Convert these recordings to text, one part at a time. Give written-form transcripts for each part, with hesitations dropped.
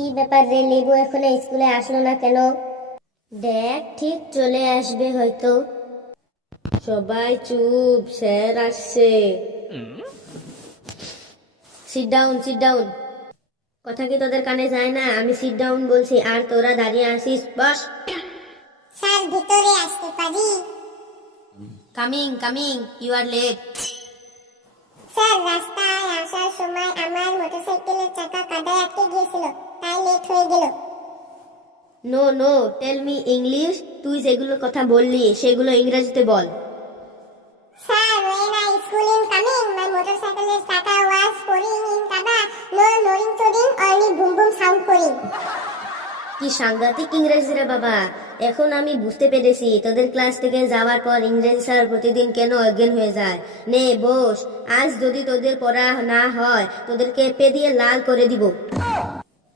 কি ব্যাপার রে, লেবু এখনো স্কুলে আসলো না কেন? দেখ, ঠিক চলে আসবে হয়তো। সবাই চুপ, স্যার আসছে। Sit down, sit down. কথা কি তোদের কানে যায় না? আমি সিট ডাউন বলছি আর তোরা দাঁড়িয়ে আসিস। বস। স্যার, ভিতরে আসতে পারি? Coming coming, you are late. Sir, রাস্তায় আসার সময় আমার মোটরসাইকেলের চাকা কাদায় আটকে গিয়েছিল, তাই লেট হয়ে গেল। No no, tell me English. তুই যেগুলো কথা বললি সেগুলো ইংরেজিতে বল। Sir, when I school in coming, my motorcycle's chaka was pouring in kada, no noring toring, only boom boom sound করিং। কি সাংঘাতিক ইংরেজি রে বাবা! এখন আমি বুঝতে পেরেছি তোদের ক্লাস থেকে যাওয়ার পর ইংরেজি স্যার প্রতিদিন কেন অজ্ঞান হয়ে যায়। নে বস, আজ যদি তোদের পড়া না হয় তোদেরকে পে দিয়ে লাল করে দিব।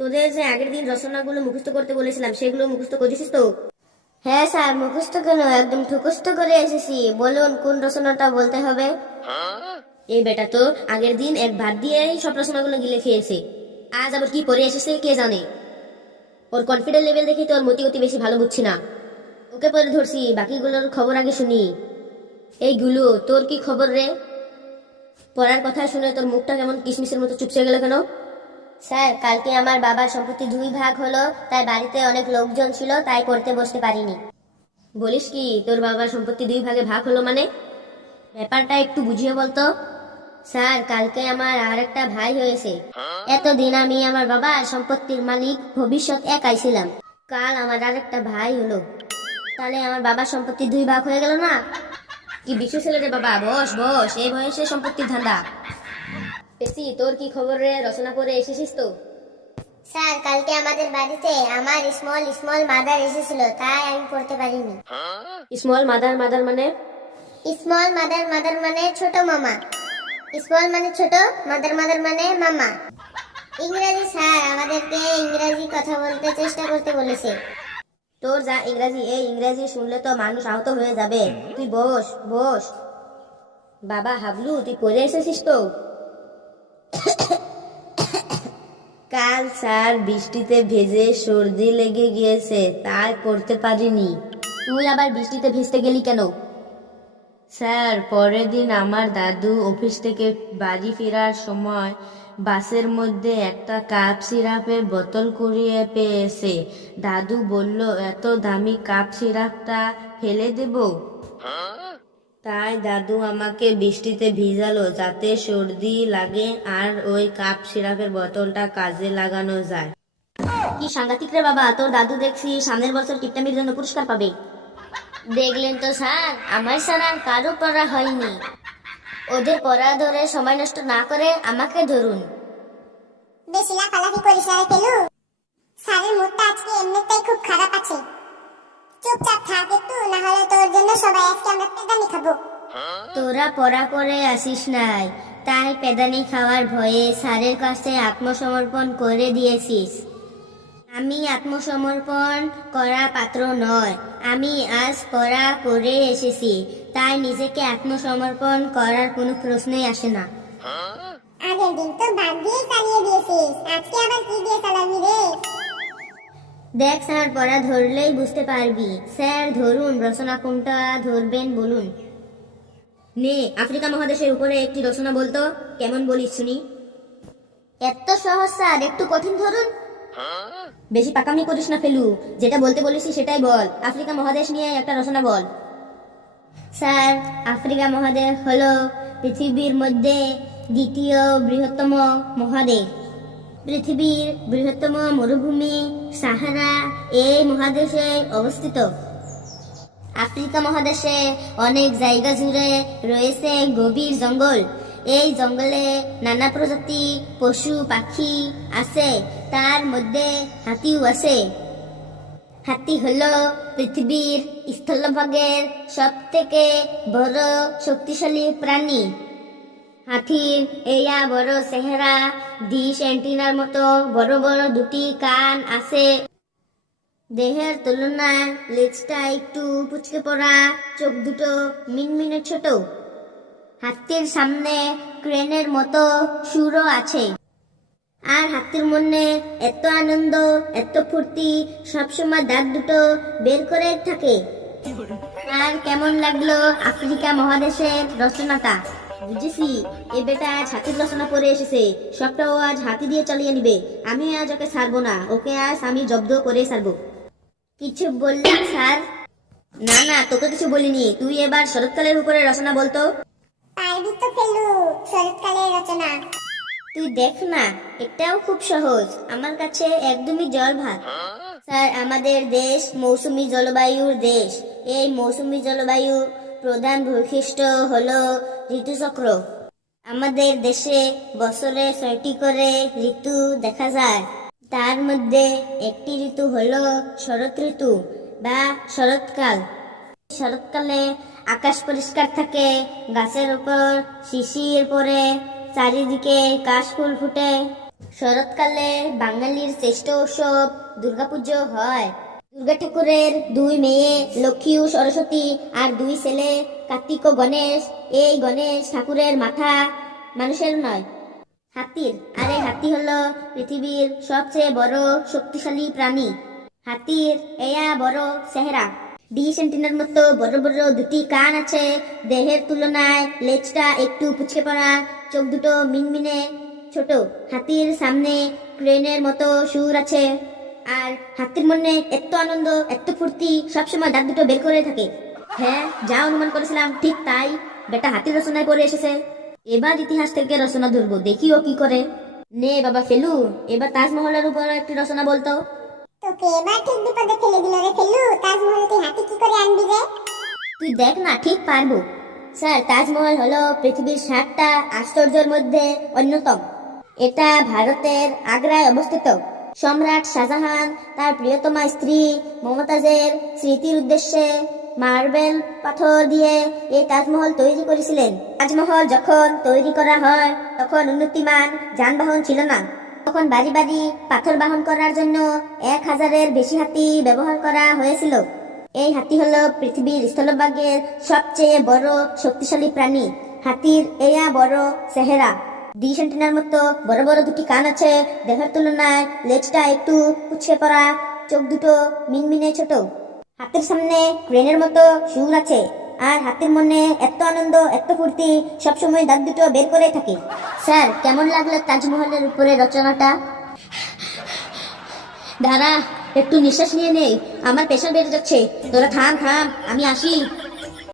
তোদের যে আগের দিন রচনাগুলো মুখস্থ করতে বলেছিলাম সেগুলো মুখস্থ করেছিস তো? হ্যাঁ স্যার, মুখস্থ কেন, একদম ঠুকস্থ করে এসেছি। বলুন কোন রচনাটা বলতে হবে? এই বেটা তো আগের দিন এক ভাত দিয়েই সব রচনাগুলো গিলে খেয়েছে, আজ আবার কি পড়ে এসেছে কে জানে। ওর কনফিডেন্স লেভেল দেখি তোর মতি বেশি ভালো বুঝছি না। ওকে পরে ধরছি, বাকিগুলোর খবর আগে শুনি। এইগুলো তোর কি খবর রে? পড়ার কথা শুনে তোর মুখটা কেমন কিশমিশের মতো চুপসে গেল কেন? স্যার, কালকে আমার বাবার সম্পত্তি 2 ভাগ হলো, তাই বাড়িতে অনেক লোকজন ছিল, তাই করতে বসতে পারিনি। বলিস কি, তোর বাবার সম্পত্তি 2 ভাগে ভাগ হলো মানে? ব্যাপারটা একটু বুঝিয়ে বলতো। স্যার, কালকে আমার আর একটা ভাই হয়েছে। এতদিন আমি আমার বাবার সম্পত্তির মালিক ভবিষ্যৎ একাই ছিলাম, কাল আমার আর একটা ভাই হলো, তাহলে আমার বাবার সম্পত্তি 2 ভাগ হয়ে গেল না? কি বিশ্ব ছেলে রে বাবা, বস বস, এই বয়সে সম্পত্তির ধান্দা। পেশি, তোর কি খবর রে? রচনা করে এসেছিস তো? স্যার, কালকে আমাদের বাড়িতে আমার স্মল স্মল মাদার এসেছিল, তাই আমি পড়তে পারিনি। স্মল মাদার মাদার মানে? স্মল মাদার মাদার মানে ছোট মামা, স্মল মানে ছোট, মাদার মাদার মানে মামা। ইংরেজি স্যার আমাদেরকে ইংরেজি কথা বলতে চেষ্টা করতে বলেছে। তোর যা ইংরেজি, এই ইংরেজি শুনলে তো মানুষ আহত হয়ে যাবে। তুই বস বস। বাবা হাবলু, তুই পড়ে এসেছিস তো? কাল স্যার বৃষ্টিতে ভিজে সর্দি লেগে গিয়েছে, তাই করতে পারিনি। তুই আবার বৃষ্টিতে ভিজতে গেলি কেন? স্যার, পরের দিন আমার দাদু অফিস থেকে বাড়ি ফেরার সময় বাসের মধ্যে একটা কাপ সিরাপের বোতল কুড়িয়ে পেয়েছে। দাদু বলল, এত দামি কাপ সিরাপটা ফেলে দেব? তাই দাদু আমাকে বৃষ্টিতে ভিজালো যাতে সর্দি লাগে আর ওই কাপ সিরাপের বোতলটা কাজে লাগানো যায়। কি সাংঘাতিক রে বাবা, তোর দাদু দেখছি সামনের বছর কিপটামির জন্য পুরস্কার পাবে। দেখলেন তো স্যার, আমার ছাড়া আর কারো পড়া হয়নি। ওদের পড়া ধরে সময় নষ্ট না করে আমাকে ধরুন। বেশি লাফালাফি করিস না ফেলু। স্যারের মুডটা আজকে এমনিতেই খুব খারাপ আছে। চুপচাপ থাক একটু, না হলে তোর জন্য সবাই আজকে আমরা পেদানি খাবো। তোরা পড়া করে আসিস নাই, তাই পেদানি খাওয়ার ভয়ে স্যারের কাছে আত্মসমর্পণ করে দিয়েছিস। আমি আত্মসমর্পণ করা পাত্র নয়, আমি আজ পড়া করে এসেছি, তাই নিজেকে আত্মসমর্পণ করার কোনো প্রশ্নই আসে না। আগের দিন তো বাদ দিয়ে চালিয়ে দিয়েছিস, আজকে আবার কি দিয়ে চালাবি রে? দেখ স্যার, পড়া ধরলেই বুঝতে পারবি। স্যার ধরুন, রচনা কোনটা ধরবেন বলুন। নে, আফ্রিকা মহাদেশের উপরে একটি রচনা বলতো, কেমন বলিস শুনি। এত সহজ স্যার, একটু কঠিন ধরুন। বেশি পাকামি করিস না ফেলু, যেটা বলতে বলিস সেটাই বল। আফ্রিকা মহাদেশ নিয়ে একটা রচনা বল। স্যার, আফ্রিকা মহাদেশ হলো পৃথিবীর মধ্যে দ্বিতীয় বৃহত্তম মহাদেশ। পৃথিবীর বৃহত্তম মরুভূমি সাহারা এই মহাদেশে অবস্থিত। আফ্রিকা মহাদেশে অনেক জায়গা জুড়ে রয়েছে গভীর জঙ্গল। এই জঙ্গলে নানা প্রজাতি পশু পাখি আছে, তার মধ্যে হাতিও আছে। হাতি হলো পৃথিবীর স্থলভাগের সব থেকে বড় শক্তিশালী প্রাণী। হাতির এয়া বড় চেহারা, ডিশ অ্যান্টিনার মতো বড় বড় দুটি কান আছে। দেহের তুলনায় লেজটা একটু পুচকে পড়া, চোখ দুটো মিনমিনে ছোট। হাতির সামনে ক্রেনের মতো সুরও আছে। আর হাতির মনে এত আনন্দ, এত ফুর্তি, সবসময় দাঁত দুটো বের করে থাকে। আর কেমন লাগলো আফ্রিকা মহাদেশের রচনাটা? বুঝেছি, এ বেটা আজ হাতির রচনা পড়ে এসেছে, সবটা ও আজ হাতি দিয়ে চালিয়ে নিবে। আমি আজ ওকে ছাড়বো না, ওকে আজ আমি জব্দ করে ছাড়বো। কিছু বললেন স্যার? না না, তোকে কিছু বলিনি। তুই এবার শরৎকালের উপরে রচনা বলতো। পারবি তো ফেলু, শরৎকালের রচনা। তুই দেখ না, এটাও খুব সহজ, আমার কাছে একদমই জল ভাত। স্যার, আমাদের দেশ মৌসুমী জলবায়ুর দেশ। এই মৌসুমী জলবায়ু প্রধান বৈশিষ্ট্য হলো ঋতুচক্র। আমাদের দেশে বছরে 6টি করে ঋতু দেখা যায়। তার মধ্যে একটি ঋতু হলো শরৎ ঋতু বা শরৎকাল। শরৎকালে আকাশ পরিষ্কার থাকে, গাছের উপর শিশির পড়ে, চারিদিকে কাশফুল ফুটে। শরৎকালে বাঙালির শ্রেষ্ঠ উৎসব দুর্গাপুজো হয়। দুর্গা ঠাকুরের 2 মেয়ে লক্ষ্মী ও সরস্বতী আর 2 ছেলে কার্তিক ও গণেশ। এই গণেশ ঠাকুরের মাথা মানুষের নয়, হাতির। আর এই হাতি হলো পৃথিবীর সবচেয়ে বড় শক্তিশালী প্রাণী। হাতির এয়া বড় চেহারা, 20 সেন্টিমিটার মতো বড় বড় 2টি কান আছে। দেহের তুলনায় লেজটা একটু পুচকে পড়া, চোখ দুটো মিনমিনে ছোট। হাতির সামনে ক্রেনের মতো সুর আছে। আর হাতির মনে এত আনন্দ, এত ফুর্তি, সবসময় দাঁত দুটো বের করে থাকে। হ্যাঁ, যা অনুমান করেছিলাম ঠিক তাই, বেটা হাতির রচনায় পড়ে এসেছে। এবার ইতিহাস থেকে রচনা ধরবো, দেখি ও কি করে। নে বাবা ফেলু, এবার তাজমহলের উপর একটি রচনা বলতো। তোকে এবার ঠিক বিপদে ফেলে দিল রে ফেলু, তাজমহলে তুই হাতি কি করে আনবি রে? তুই দেখ না, ঠিক পারবো। স্যার, তাজমহল হলো পৃথিবীর 7টা আশ্চর্যের মধ্যে অন্যতম। এটা ভারতের আগ্রায় অবস্থিত। সম্রাট শাহজাহান তার প্রিয়তমা স্ত্রী মমতাজের স্মৃতির উদ্দেশ্যে মার্বেল পাথর দিয়ে এই তাজমহল তৈরি করেছিলেন। তাজমহল যখন তৈরি করা হয় তখন উন্নতিমান যানবাহন ছিল না। তখন বাড়ি বাড়ি পাথর বহন করার জন্য 1000-এর বেশি হাতি ব্যবহার করা হয়েছিল। এই হাতি হলো পৃথিবীর স্থলভাগের সবচেয়ে বড় শক্তিশালী প্রাণী। হাতির এয়া বড় চেহারা, 2 সেন্টিমিটার মতো বড় বড় 2টি কান আছে। দেহের তুলনায় লেজটা একটু কুচকে পড়া, চোখ দুটো মিনমিনে ছোট। হাতির সামনে ক্রেনের মতো সুর আছে। আর হাতির মনে এত আনন্দ, এত ফুর্তি, সবসময় দাঁত দুটো বের করে থাকে। স্যার, কেমন লাগলো তাজমহলের উপরে রচনাটা? দাঁড়া, একটু নিঃশ্বাস নিয়ে নেই, আমার প্রেশার বেড়ে যাচ্ছে। তোরা থাম থাম, আমি আসি।